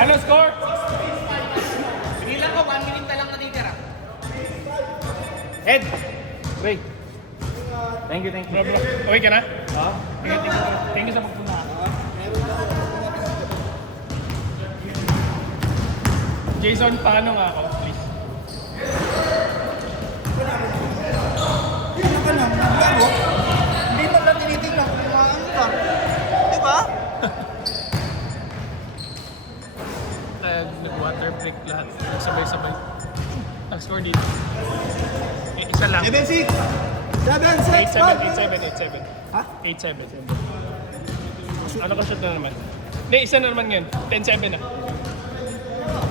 Ano score? Bilang ko, 1 minute na lang natitira. Ed! Ray. Thank you, thank you. Bro, bro. Okay ka na? Oo. Thank you sa pagpunta. Jason, paano nga ako, please? Ano ka na? Nagbago? Hindi mo lang tinitignan kung ano ka. Di ba? Nag-water break lahat. Sabay-sabay. Nag-score dito. Isa lang. 7-6! 7-6! 8-7. Ha? 8-7. Ano ka shoot na naman? Hindi, isa na naman ngayon. 10-7 na.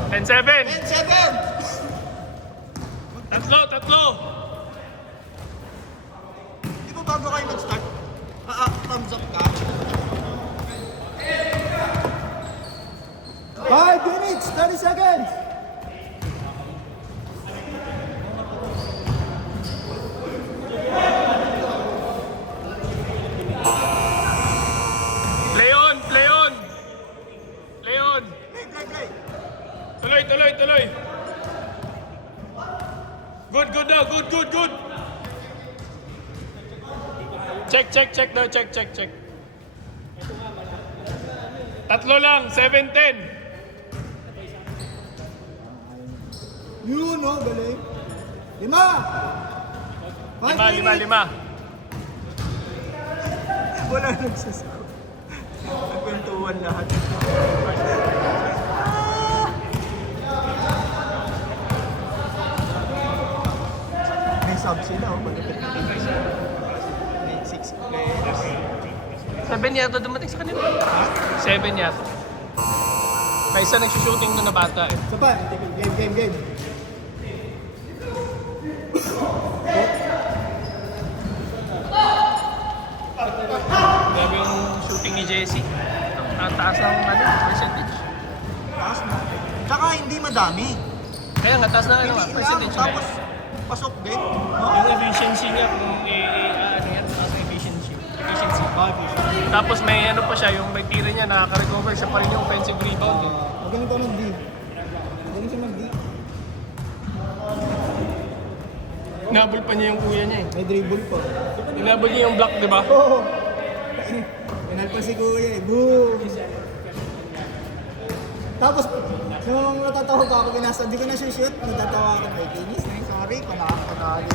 10-7! 10-7! Tatlo! Di ba bago kayo nag-start? Thumbs up ka. 5 minutes, 30 seconds! Play on! Play on! Play on! Play! Tuloy! Good daw! Good! Check daw, check. Tatlo lang, 7-10. Yun, oh, galing. 5! 5. Wala nagsasagot. Nagkwentuhan lahat. May sub sila, oh. Malapit na din. May 6 players. 7 yata dumating sa kanila. 7 yata. May isa nagsushooting doon na bata eh. Sapat! Game. Grabe yung shooting ni Jesse. Ang taas ng percentage. Taas na. Tsaka hindi madami. Kaya nga, taas na percentage na. Tapos, pasok din. No? Yung efficiency niya, kung ang efficiency. Tapos may ano pa siya, yung may tira niya, nakaka-recover siya pa rin yung offensive rebound. Eh. Magaling pa mag-D. Magaling siya mag-D. Inabol pa niya yung kuya niya eh. May dribble pa. Inabol niya yung block, di ba? Oo. Pinal pa si Kuya eh. Boom! Tapos, nung natatawa ka ako, hindi ko na shoot, natatawa ako kay Kinis. Sorry, panalo.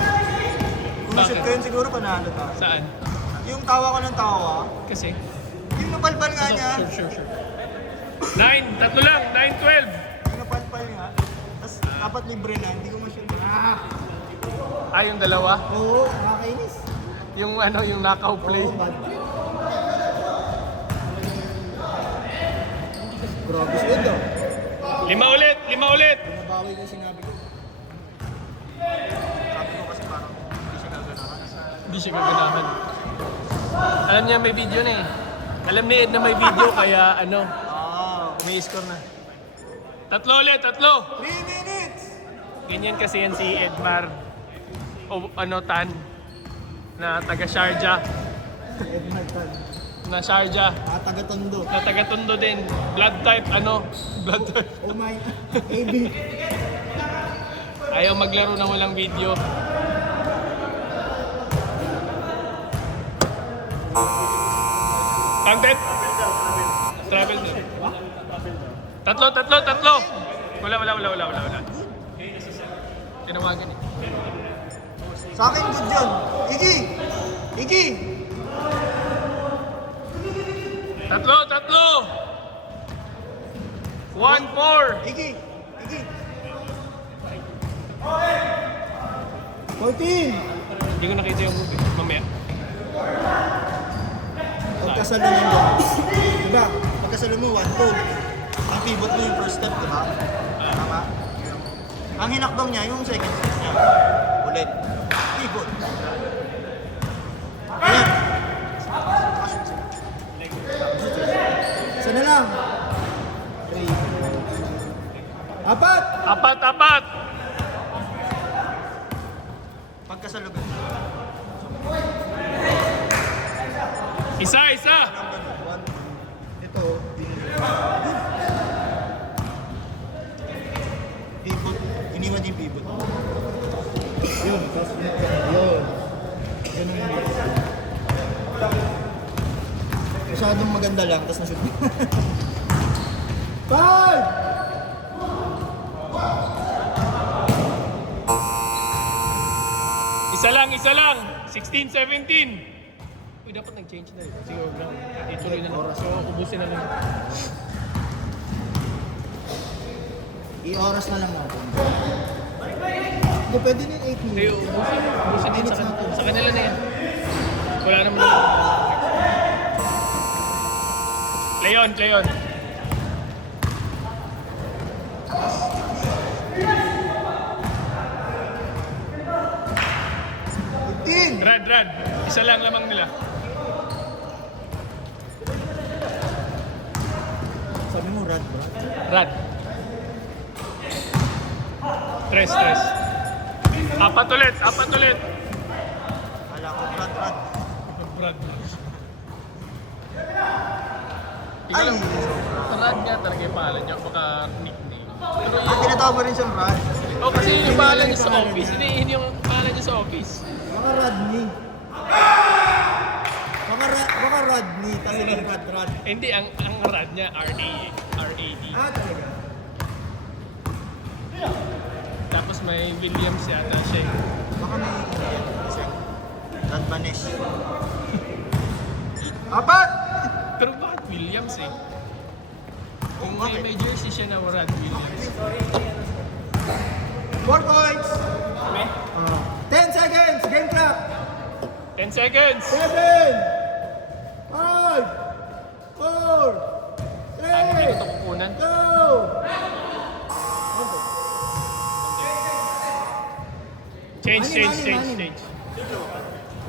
Kung na-shoot ko yun, siguro panalo ta. Saan? Yung tawa ko ng tawa, Kasi? yung napalpal nga niya. Sure. 9, tatlo lang, 9-12. Yung napalpal nga. Tapos, dapat libre na, hindi ko ma-shoot. Yung dalawa? Oo, nakakainis. Yung yung knockout play. Oo, bad. Grabe siya daw. 5 ulit! Nabawi ko yung sinabi ko. Sabi ko kasi parang hindi siya gaganahan. Hindi siya gaganahan. Alam niya may video na eh. Alam ni Ed na may video kaya may score na. Tatlo ulit! 3 minutes! Ganyan kasi yan si Edmar Tan na taga Sharjah. Edmar Tan. Na Sharjah. Taga-Tondo. Na taga Tondo din. Blood type Blood type. Oh my, AB. Ayaw maglaro ng walang video. Content? Travel din. Tatlo. Wala. Tinawagan eh. Sa akin, good yun. Iggy! Tatlo! 1-4! Iggy! 14! Hindi ko nakita yung movie. Mamaya. Pagkasalo mo. Diba? Pagkasalo mo, 1-2. Ang pivot mo yung first step, diba? Tama? Ang hinakbang niya, yung second step niya. Ulit. Pivot. Ayan. Isa na lang. 3. 4. Apat! Pagkasalugan. Isa! Ito. pwede yung pivot. Yun, tapos yun. Ganun yung pivot. Masyadong maganda lang, tapos nashoot mo. 5! Isa lang. 16, 17. Uy, dapat nag-change na rin. Sige, huwag lang. Ituloy na lang. So, ubusin na lang. I-oras na lang natin. Hindi, pwede na yung 8 Hindi, minutes. ubusin din sa kanila na yan. Wala naman. Leon. Rad. Isa lang lamang nila. Sabi mo, Rad, bro. Rad. Tres. Apat ulit. Kala ko, Rad. Rad. Ay! Rad nga talaga yung pangalan niya. Baka nickname. Pero Ang tinatawag mo rin siyang Rad. kasi yung pangalan niya sa office. Hindi yung pangalan niya sa office. Baka Rodney. Baka Rodney, kasi ng Rad. Hindi, ang rad niya, R-A-D. Talaga? Tapos may Williams yata siya. Baka may kasi Rad Banesh. Apat! Pero bakit Williams eh? Kung Bakit? may jersey siya na Rad Williams. 4 points! May 10 seconds! Game clock! 10 seconds! 7! 5! 4! Ano dito 3! ito kukunan? Go! Change. Anim.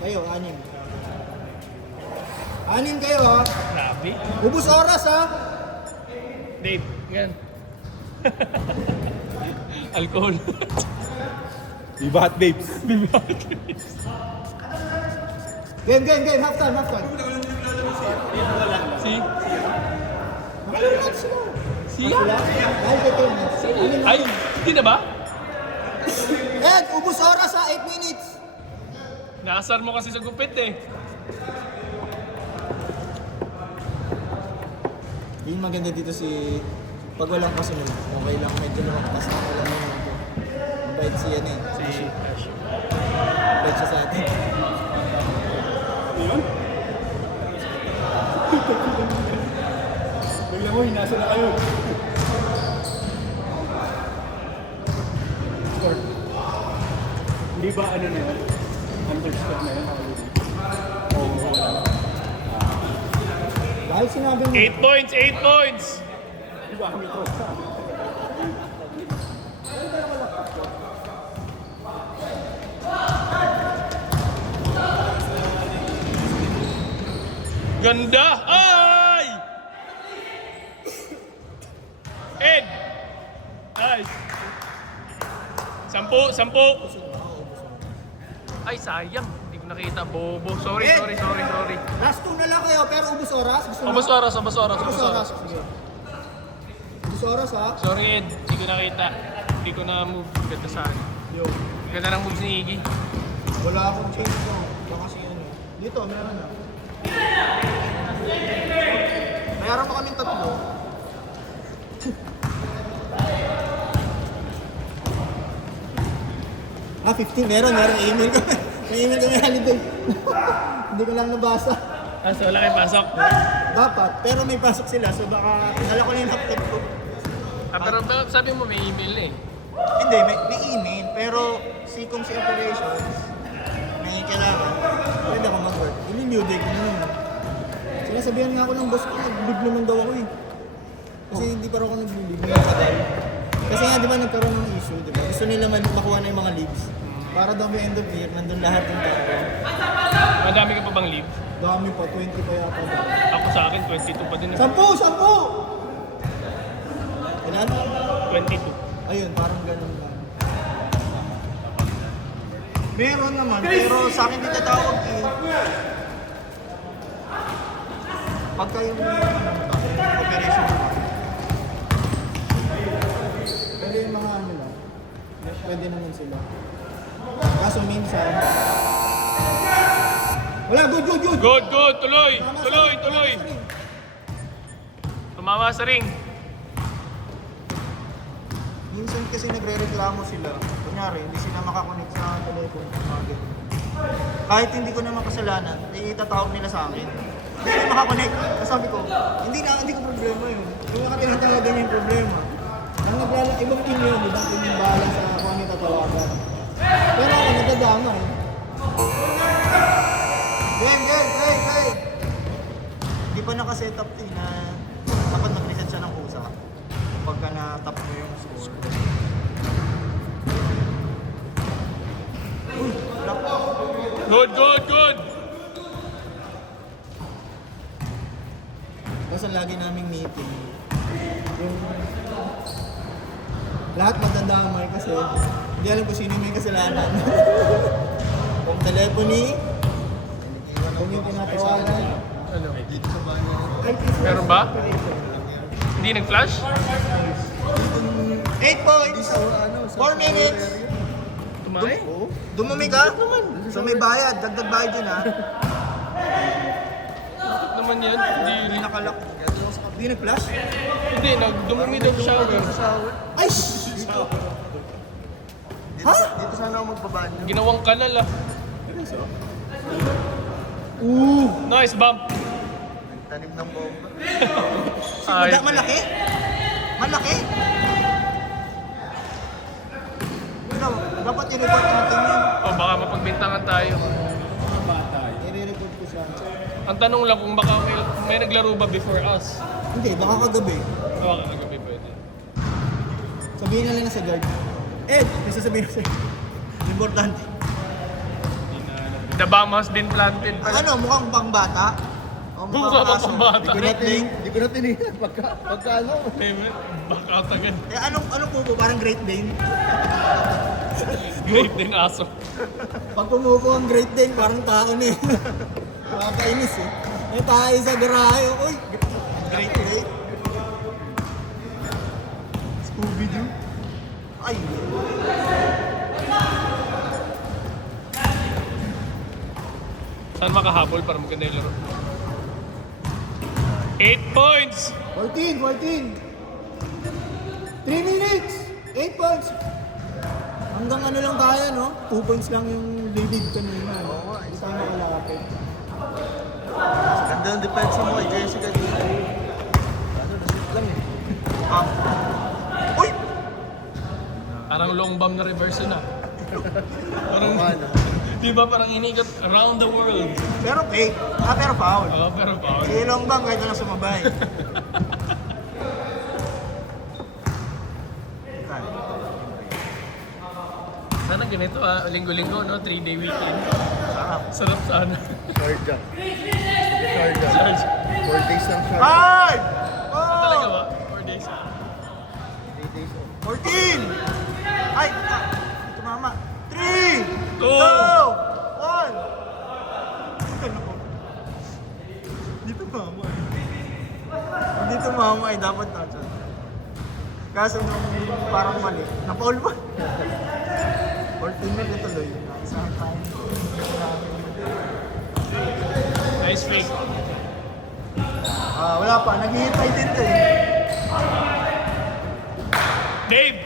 Kayo, 6. 6 kayo ha. Grabe. Ubus oras ha. Dave, yan. Alcohol. Viva Hot Babes. Game. Half time. See? See? Dahil kay Ken. Ay, hindi na ba? Ed, ubus oras ha. 8 minutes. Nakasar mo kasi sa gupit eh. Yung maganda dito si... Pag walang kasunod, okay lang. Medyo lumagpas na wala naman ito. Bait siya eh. Si Bait siya sa atin. Bigla mo, hinasa na kayo. Score. Hindi ba ano na yun? Underscore na yun? Dahil sinabi mo, 8 points. Di ba kami to? Ganda! Ay! Ed! Nice! 10. Ay, sayang. Hindi ko nakita. Bobo. Sorry. last 2 na lang kayo, pero ubus oras. Gusto mo? Ubus oras. Ubus oras. Sige. Ubus oras ha. Sorry, Ed. Hindi ko nakita. Hindi ko na-move. Ganda sa akin. Yo. Ganda ng moves ni Iggy. Wala akong change ko. Baka kasi ano. Dito, meron na. Mayroon pa kaming 3. Ah, 15. Meron. Email ko. May email ko may holiday. Hindi ko lang nabasa. So wala kayo pasok. Dapat. Pero may pasok sila. So baka dala ko na yung laptop ko. Pero sabi mo may email na eh. Hindi, may email. Pero si operations, may kailangan. Pwede ako mag-work. Ini-new day ko naman. Sinasabihan nga ako ng boss ko, nag-leave naman daw ako eh. Kasi hindi pa rin ako nag-leave. Kasi nga di ba nagkaroon ng issue, di ba? Gusto nila makuha na yung mga leaves. Para daw may end of year, nandun lahat ng tao. Madami ka pa bang leave? Dami pa, 20 pa yata. Ako sa akin, 22 pa din. 10! Ilan? 22. Ayun, parang ganun lang. Meron naman, pero sa akin di tatawag eh. Pagka yung operation. Pero yung mga ano lang, pwede isa. Wala, good. Good. Tuloy. Tumama sa ring. Minsan kasi nagre-reklamo sila. Kunyari, hindi sila makakonect sa telephone. Mga ganun. Kahit hindi ko naman kasalanan, itatawag nila sa akin. Hindi na makakonect. Kasi sabi ko, hindi ko problema yun. Kung tinatawagan niya yung problema. Ibang team yun, ibang team yung bahala sa kung ano yung tatawagan. Pero ako nagdadama eh. Game! Hindi pa nakasetup din na dapat mag-reset siya ng pusa pagka na-tap mo yung score. Uy, wala pa. Good. Kasi lagi naming meeting. Yung lahat magdadamay kasi hindi alam kung sino may kasalanan. Kung telephony, kung yung tinatawagan. Ano? Dito sa banyo. Meron ba? Hindi nag-flash? 8 points! 4 minutes! Tumay? Dumumi ka? So may bayad, dagdag bayad yun ha. Bakit naman yan? Hindi nakalak. Hindi nag-flash? Hindi, dumumi daw shower. Ay! Ha? Dito sana ako magbabanyo. Ginawang kanal ah. Nice bump. Tanim ng bomba. Ay, Malaki? Malaki? Ano, dapat i-report natin yun. baka mapagbintangan tayo. I-report ko siya. Ang tanong lang kung baka may naglaro ba before us? Hindi, baka kagabi. Baka kagabi pwede. Sabihin na lang na sa guard. May sasabihin na sa'yo. Importante. The bomb has been planted. Ano, mukhang pang bata? O Mukhang aso? pang bata. Hindi ko na tinihan. Pagka ano? Back out agad. Anong pupo? Parang Great Dane. Great din aso. Pag pumupo ang Great Dane, parang tao na eh. Makakainis eh. May tayo sa garahe. Uy! Great Dane. Scooby-Doo. Ay! Saan makahabol para maganda yung laro? 8 points! 14! 3 minutes! 8 points! Hanggang ano lang tayo, no? 2 points lang yung lead kanina. Oo, hindi tayo nakalapit. Ganda ng depensa mo kay Jessica dito. Nashoot lang eh. Uy! Parang long bomb na reverse yun ah. Parang, di ba parang inigot around the world? Pero fake. Pero foul. Oo, pero foul. Si Long Bang kahit na lang sumabay. Sana ganito ah, linggo-linggo, no? 3-day weekend. Sarap. Sarap sana. Sharjah. Charge. 4 days lang siya. 5! Talaga ba? 4 days. 3 days off. 14! Ay! Ito mama. 3! 2! 1! Dito mama eh. Dito mama eh. Dapat na dyan. Kaso nung parang mali. Napaul pa. 14 minutes tuloy. Isang time. Nice fake. Wala pa. Naghihintay din to eh. Dave!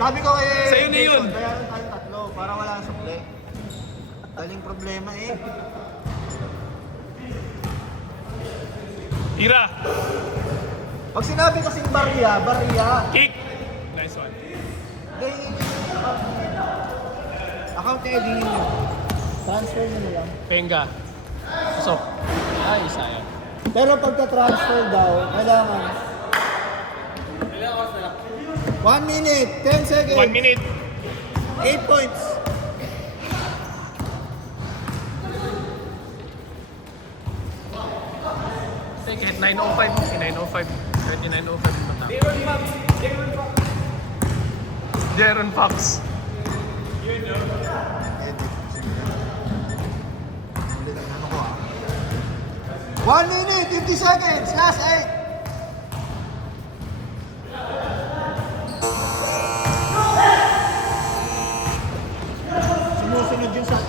Sabi ko kay Sa'yo na yun. bayaran tayo tatlo para wala nang supply. Daling problema eh. Tira! Pag sinabi kasing barya. Kick! Nice one. Account niya din yun. Transfer mo na lang. Penga. Pasok. Ay, sayang. Pero pagka-transfer daw, kailangan 1 minute, 10 seconds, 1 minute. 8 points. Kasi kahit 9:05, 29:05 yung matapos. Jaron Fox. Ano ko 1 minute, 50 seconds, last 8. Sumusunod yung shot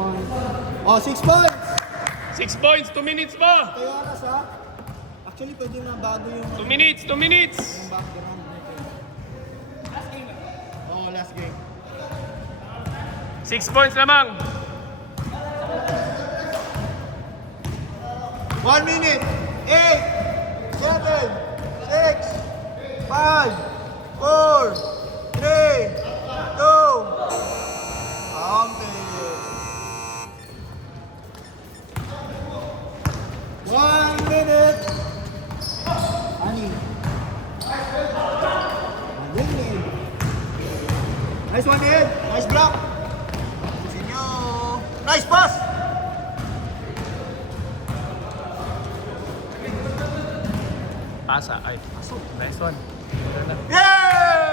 points. Oh, 6 points! 6 points, 2 minutes pa! Kayo oras ha? Actually, pwede na bago yung 2 minutes, 2 minutes! yung background nito. Last game ba? Oo, last game. 6 points lamang! 1 minute! 8, 7, 6, 5, 4, 3, 2, Ampere. 1 minute! Ani. Magaling. Nice one, Ed. Nice block. Sinyo. Nice pass! Pasa, ay, pasok. Nice one. Yay!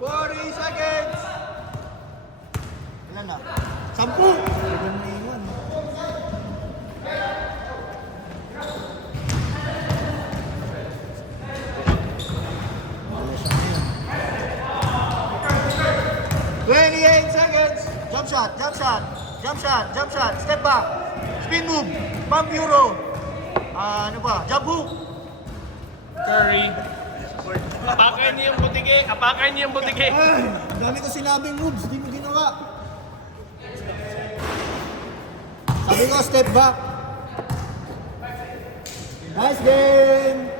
40 seconds! Ilan na? 10! Ilan na yun? Alas na yun. 28 seconds! Jump shot, jump shot, jump shot, jump shot, step back, spin move, pump euro, ano ba, jump hook. Curry. Apakan niyo yung butike, apakan niyo yung butike. Ay, ang dami ko sinabing moves, di mo ginawa. Sabi ko, step back. Nice game!